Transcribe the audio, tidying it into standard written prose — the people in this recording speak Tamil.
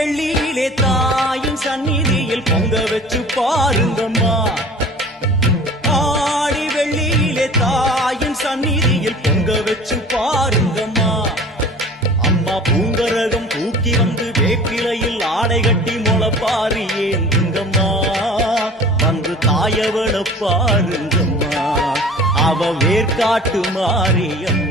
வெள்ளியிலே தாயின் சந்நிதியில் பொங்க வச்சு பாருங்கம்மா. ஆடி வெள்ளியிலே தாயின் சந்நிதியில் பொங்க வச்சு பாருங்கம்மா. அம்மா பூங்கரகம் தூக்கி வந்து வேப்பிலையில் ஆடை கட்டி முளப்பாரி ஏந்துங்கம்மா. வந்து தாயவள பாருங்கம்மா, அவ வேர்காட்டு மாரியம்மா.